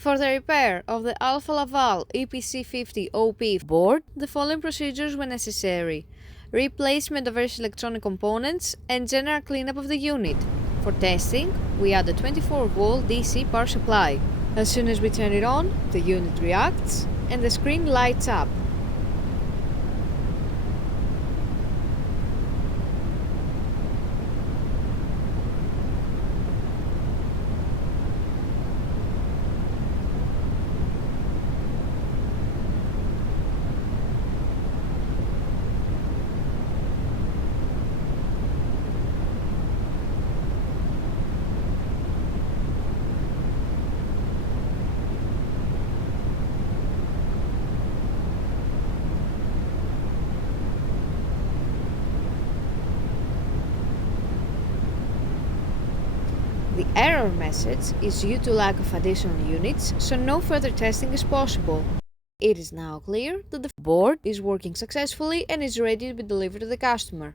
For the repair of the Alfa Laval EPC 50 OP board, the following procedures were necessary: replacement of various electronic components and general cleanup of the unit. For testing, we add a 24-volt DC power supply. As soon as we turn it on, the unit reacts and the screen lights up. The error message is due to lack of additional units, so no further testing is possible. It is now clear that the board is working successfully and is ready to be delivered to the customer.